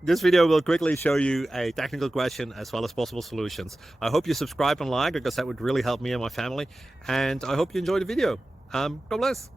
This video will quickly show you a technical question as well as possible solutions. I hope you subscribe and like, because that would really help me and my family. And I hope you enjoy the video. God bless.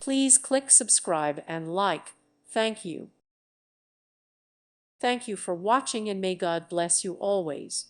Please click subscribe and like. Thank you. Thank you for watching, and may God bless you always.